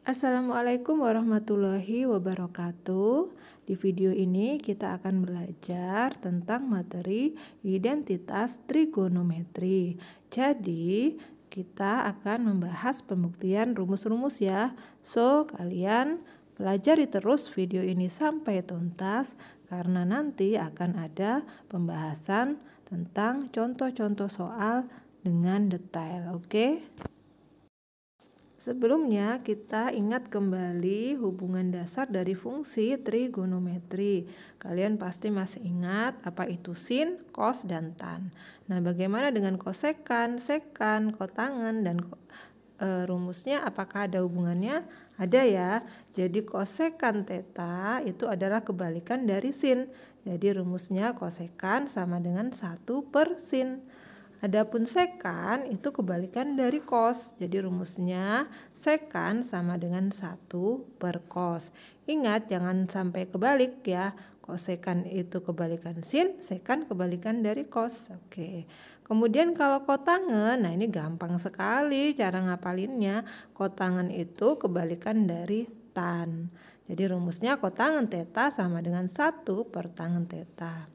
Assalamualaikum warahmatullahi wabarakatuh. Di video ini kita akan belajar tentang materi identitas trigonometri. Jadi, kita akan membahas pembuktian rumus-rumus ya. So, kalian pelajari terus video ini sampai tuntas karena nanti akan ada pembahasan tentang contoh-contoh soal dengan detail, oke? Sebelumnya kita ingat kembali hubungan dasar dari fungsi trigonometri. Kalian pasti masih ingat apa itu sin, cos, dan tan. Nah, bagaimana dengan kosekan, sekan, kotangen, dan rumusnya apakah ada hubungannya? Ada ya. Jadi kosekan theta itu adalah kebalikan dari sin. Jadi rumusnya kosekan sama dengan 1/sin. Adapun sekan itu kebalikan dari cos. Jadi rumusnya sekan sama dengan 1/cos. Ingat jangan sampai kebalik ya. Kosekan itu kebalikan sin, sekan kebalikan dari cos. Oke. Kemudian kalau kotangen, nah ini gampang sekali cara ngapalinnya. Kotangen itu kebalikan dari tan. Jadi rumusnya kotangen theta sama dengan 1/tangen theta.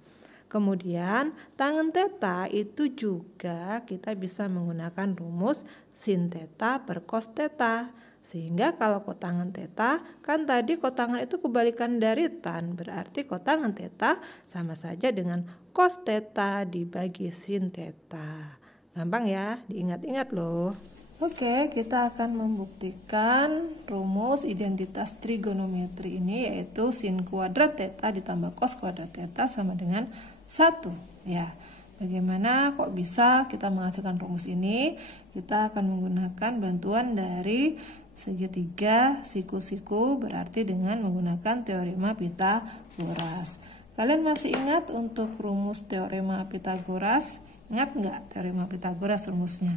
Kemudian tangen theta itu juga kita bisa menggunakan rumus sin theta per cos theta. Sehingga kalau kotangen theta, kan tadi kotangen itu kebalikan dari tan. Berarti kotangen theta sama saja dengan cos theta dibagi sin theta. Gampang ya, diingat-ingat loh. Oke, kita akan membuktikan rumus identitas trigonometri ini, yaitu sin kuadrat theta ditambah cos kuadrat theta sama dengan 1 ya. Bagaimana kok bisa kita menghasilkan rumus ini? Kita akan menggunakan bantuan dari segitiga siku-siku, berarti dengan menggunakan teorema Pythagoras. Kalian masih ingat untuk rumus teorema Pythagoras? Ingat nggak teorema Pythagoras rumusnya?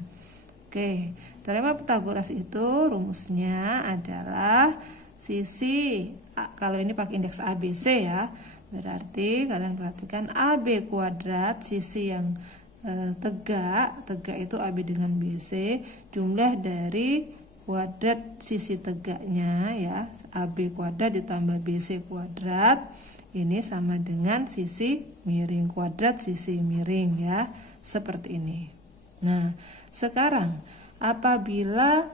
Oke, teorema Pythagoras itu rumusnya adalah sisi, kalau ini pakai indeks ABC ya, berarti kalian perhatikan AB kuadrat, sisi yang tegak itu AB dengan BC, jumlah dari kuadrat sisi tegaknya ya, AB kuadrat ditambah BC kuadrat, ini sama dengan sisi miring kuadrat sisi miring ya, seperti ini. Nah, sekarang apabila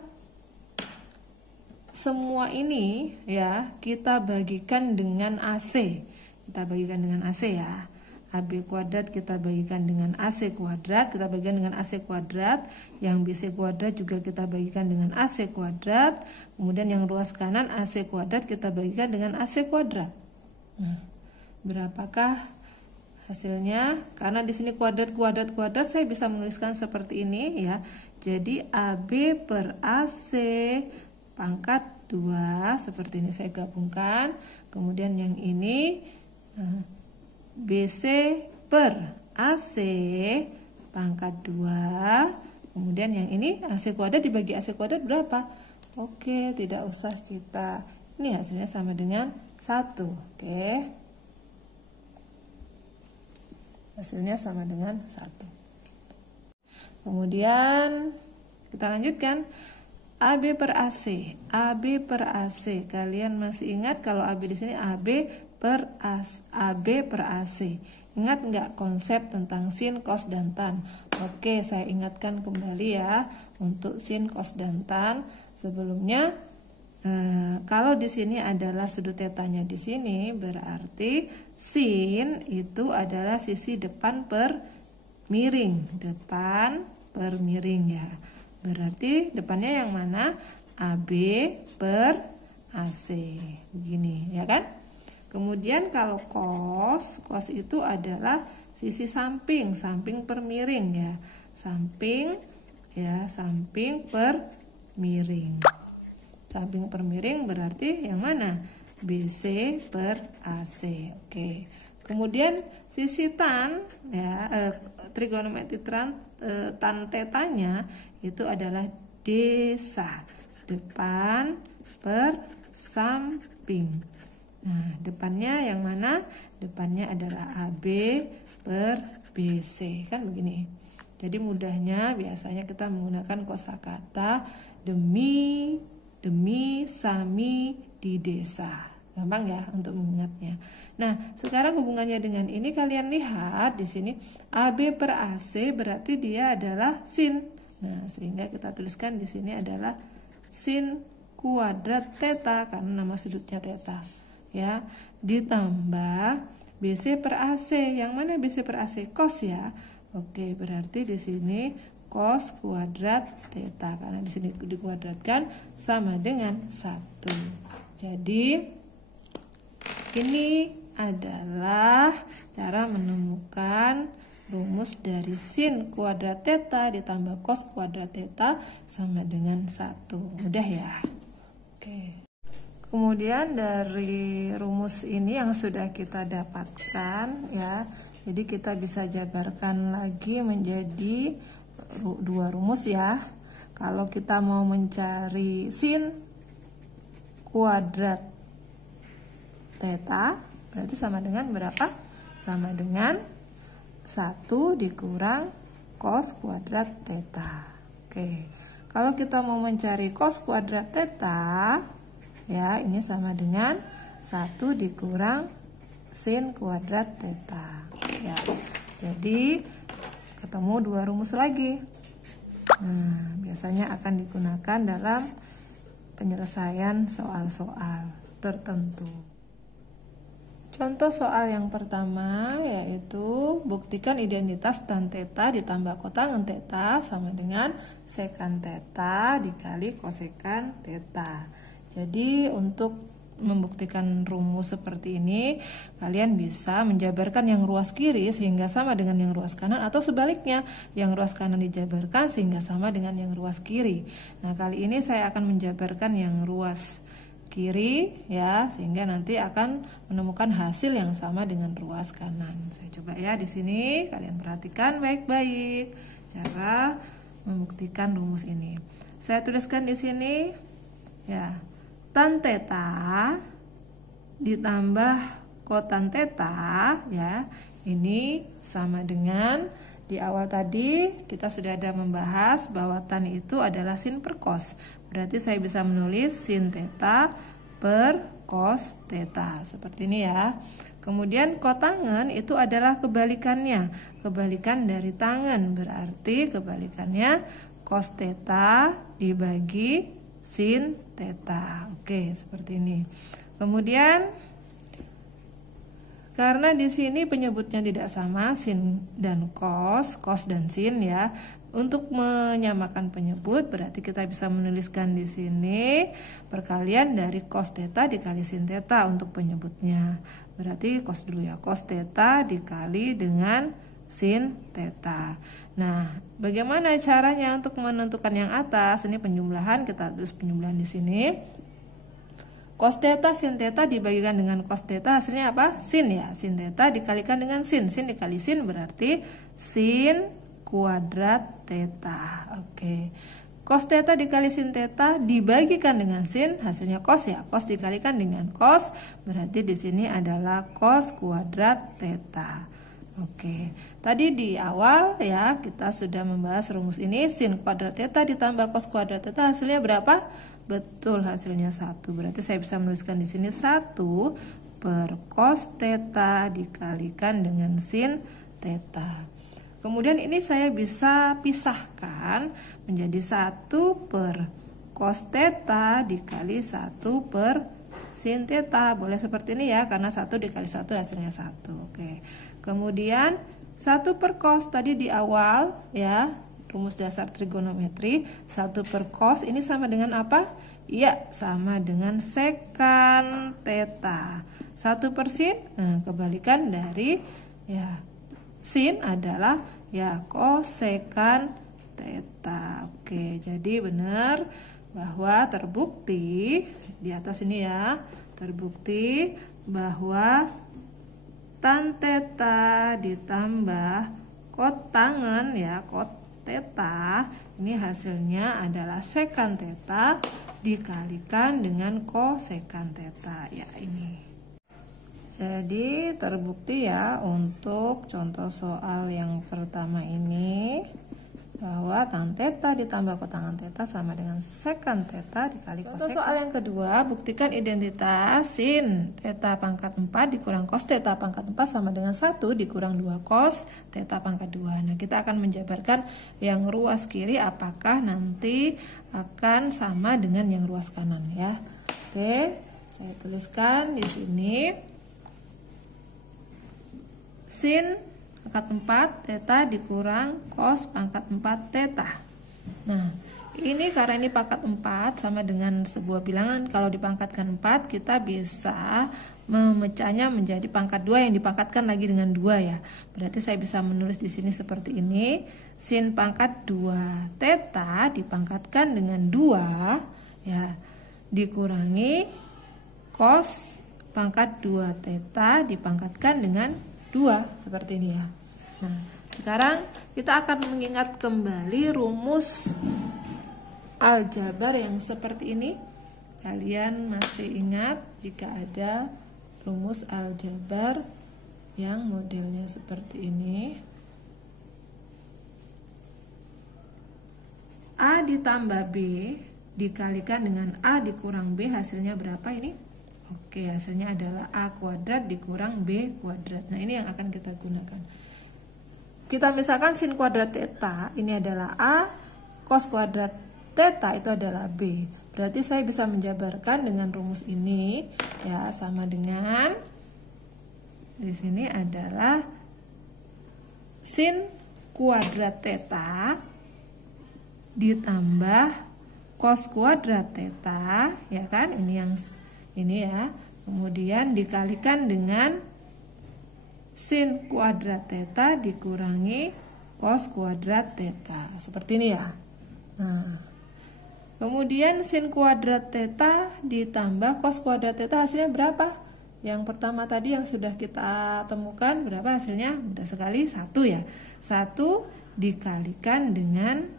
semua ini ya kita bagikan dengan AC. Kita bagikan dengan AC ya. AB kuadrat kita bagikan dengan AC kuadrat, kita bagikan dengan AC kuadrat, yang BC kuadrat juga kita bagikan dengan AC kuadrat, kemudian yang ruas kanan AC kuadrat kita bagikan dengan AC kuadrat. Nah, berapakah hasilnya? Karena di sini kuadrat saya bisa menuliskan seperti ini ya. Jadi AB per AC pangkat 2 seperti ini saya gabungkan. Kemudian yang ini BC per AC pangkat 2. Kemudian yang ini AC kuadrat dibagi AC kuadrat berapa? Oke, tidak usah kita. Ini hasilnya sama dengan 1. Oke. Hasilnya sama dengan 1. Kemudian kita lanjutkan. AB per AC. AB per AC. Kalian masih ingat kalau AB di sini AB per AC. Ingat nggak konsep tentang sin, cos, dan tan? Oke, saya ingatkan kembali ya untuk sin, cos, dan tan. Sebelumnya kalau di sini adalah sudut tetanya di sini, berarti sin itu adalah sisi depan per miring, ya. Berarti depannya yang mana? AB per AC. Begini, ya kan? Kemudian kalau cos itu adalah sisi samping per miring ya. Samping per miring. Samping per miring berarti yang mana? BC per AC. Oke. Kemudian sisi tan ya, trigonometri tan tetanya itu adalah desa, depan per samping. Nah, depannya yang mana? Depannya adalah AB per BC, kan begini. Jadi mudahnya biasanya kita menggunakan kosakata demi kami sami di desa. Gampang ya untuk mengingatnya. Nah, sekarang hubungannya dengan ini kalian lihat di sini AB per AC berarti dia adalah sin. Nah, sehingga kita tuliskan di sini adalah sin kuadrat theta karena nama sudutnya theta. Ya, ditambah BC per AC. Yang mana BC per AC? Cos ya. Oke, berarti di sini cos kuadrat theta karena di sini dikuadratkan sama dengan 1. Jadi ini adalah cara menemukan rumus dari sin kuadrat theta ditambah cos kuadrat theta sama dengan 1. Mudah ya. Oke. Kemudian dari rumus ini yang sudah kita dapatkan ya, jadi kita bisa jabarkan lagi menjadi 2 rumus ya. Kalau kita mau mencari sin kuadrat theta berarti sama dengan berapa? Sama dengan 1 dikurang cos kuadrat theta. Oke. Kalau kita mau mencari cos kuadrat theta ya, ini sama dengan 1 dikurang sin kuadrat theta ya. Jadi ketemu 2 rumus lagi. Nah, biasanya akan digunakan dalam penyelesaian soal-soal tertentu. Contoh soal yang pertama yaitu buktikan identitas tan theta ditambah kotangen theta sama dengan sekan theta dikali kosekan theta. Jadi untuk membuktikan rumus seperti ini, kalian bisa menjabarkan yang ruas kiri sehingga sama dengan yang ruas kanan atau sebaliknya, yang ruas kanan dijabarkan sehingga sama dengan yang ruas kiri. Nah, kali ini saya akan menjabarkan yang ruas kiri ya, sehingga nanti akan menemukan hasil yang sama dengan ruas kanan. Saya coba ya di sini, kalian perhatikan baik-baik cara membuktikan rumus ini. Saya tuliskan di sini ya. Tan theta ditambah kotan theta ya, ini sama dengan di awal tadi kita sudah ada membahas bahwa tan itu adalah sin per cos. Berarti saya bisa menulis sin theta per cos theta seperti ini ya. Kemudian kotangen itu adalah kebalikannya, kebalikan dari tangen, berarti kebalikannya cos theta dibagi sin theta. Oke, seperti ini. Kemudian karena di sini penyebutnya tidak sama, sin dan cos dan sin ya. Untuk menyamakan penyebut berarti kita bisa menuliskan di sini perkalian dari cos theta dikali sin theta untuk penyebutnya. Berarti cos dulu ya, cos theta dikali dengan sin theta. Nah, bagaimana caranya untuk menentukan yang atas? Ini penjumlahan, kita tulis penjumlahan di sini. Cos theta sin theta dibagikan dengan cos theta hasilnya apa? Sin ya. Sin theta dikalikan dengan sin. Sin dikali sin berarti sin kuadrat theta. Oke. Cos theta dikali sin theta dibagikan dengan sin hasilnya cos ya. Cos dikalikan dengan cos berarti di sini adalah cos kuadrat theta. Oke, tadi di awal ya kita sudah membahas rumus ini, sin kuadrat theta ditambah cos kuadrat theta hasilnya berapa? Betul, hasilnya 1. Berarti saya bisa menuliskan di sini 1 per cos theta dikalikan dengan sin theta. Kemudian ini saya bisa pisahkan menjadi 1 per cos theta dikali 1 per sin theta. Boleh seperti ini ya, karena 1 dikali 1 hasilnya 1. Oke. Kemudian 1 per cos tadi di awal ya, rumus dasar trigonometri, 1 per cos ini sama dengan apa? Iya, sama dengan sekan theta. 1 per sin, nah, kebalikan dari ya sin adalah ya kosekan theta. Oke, jadi benar bahwa terbukti di atas ini ya, terbukti bahwa tan theta ditambah kotangen ya, kot theta ini hasilnya adalah sekan theta dikalikan dengan kosekan theta ya ini. Jadi terbukti ya untuk contoh soal yang pertama ini bahwa tan theta ditambah kotangan theta sama dengan secant theta dikali cos. Contoh soal yang kedua, buktikan identitas sin theta pangkat 4 dikurang cos theta pangkat 4 sama dengan 1 dikurang 2 cos theta pangkat 2. Nah, kita akan menjabarkan yang ruas kiri apakah nanti akan sama dengan yang ruas kanan ya. Oke, saya tuliskan di sini sin pangkat 4 theta dikurang cos pangkat 4 theta. Nah, ini karena ini pangkat 4 sama dengan sebuah bilangan, kalau dipangkatkan 4 kita bisa memecahnya menjadi pangkat 2 yang dipangkatkan lagi dengan 2 ya. Berarti saya bisa menulis di sini seperti ini. Sin pangkat 2 theta dipangkatkan dengan 2 ya, dikurangi cos pangkat 2 theta dipangkatkan dengan 2 seperti ini ya. Nah, sekarang kita akan mengingat kembali rumus aljabar yang seperti ini. Kalian masih ingat jika ada rumus aljabar yang modelnya seperti ini? A ditambah B dikalikan dengan A dikurang B, hasilnya berapa ini? Oke, hasilnya adalah A kuadrat dikurang B kuadrat. Nah, ini yang akan kita gunakan. Kita misalkan sin kuadrat theta ini adalah A, cos kuadrat theta itu adalah B. Berarti saya bisa menjabarkan dengan rumus ini ya, sama dengan di sini adalah sin kuadrat theta ditambah cos kuadrat theta ya kan, ini yang ini ya, kemudian dikalikan dengan sin kuadrat theta dikurangi cos kuadrat theta seperti ini ya. Nah, kemudian sin kuadrat theta ditambah cos kuadrat theta hasilnya berapa? Yang pertama tadi yang sudah kita temukan berapa hasilnya? Mudah sekali, 1 ya. 1 dikalikan dengan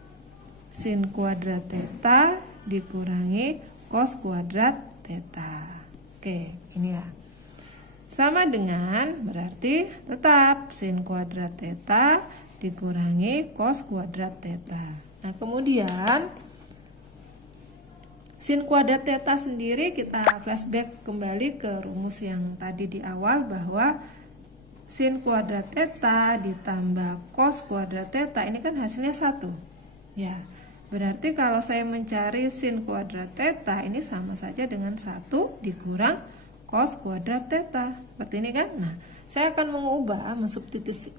sin kuadrat theta dikurangi cos kuadrat theta. Oke, ini ya. Sama dengan berarti tetap sin kuadrat theta dikurangi cos kuadrat theta. Nah, kemudian sin kuadrat theta sendiri kita flashback kembali ke rumus yang tadi di awal bahwa sin kuadrat theta ditambah cos kuadrat theta ini kan hasilnya 1. Ya. Berarti kalau saya mencari sin kuadrat theta ini sama saja dengan 1 dikurang cos kuadrat theta. Seperti ini kan? Nah, saya akan mengubah,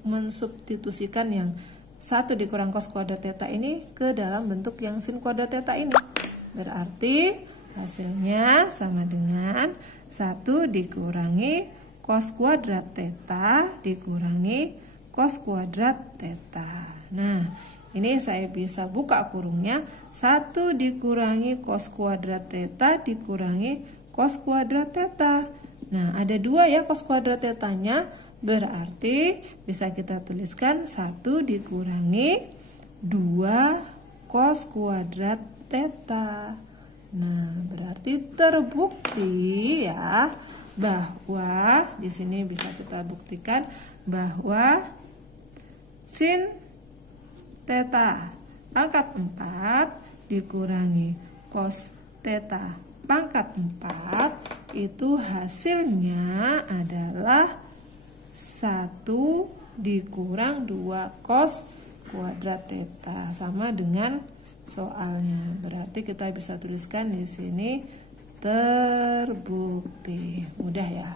mensubstitusikan yang 1 dikurang cos kuadrat theta ini ke dalam bentuk yang sin kuadrat theta ini. Berarti hasilnya sama dengan 1 dikurangi cos kuadrat theta dikurangi cos kuadrat theta. Nah, ini saya bisa buka kurungnya, 1 dikurangi cos kuadrat theta dikurangi cos kuadrat theta. Nah, ada 2 ya cos kuadrat tetanya, berarti bisa kita tuliskan 1 dikurangi 2 cos kuadrat theta. Nah, berarti terbukti ya bahwa di sini bisa kita buktikan bahwa sin theta pangkat 4 dikurangi cos theta pangkat 4 itu hasilnya adalah 1 dikurang 2 cos kuadrat theta sama dengan soalnya. Berarti kita bisa tuliskan di sini terbukti. Mudah ya.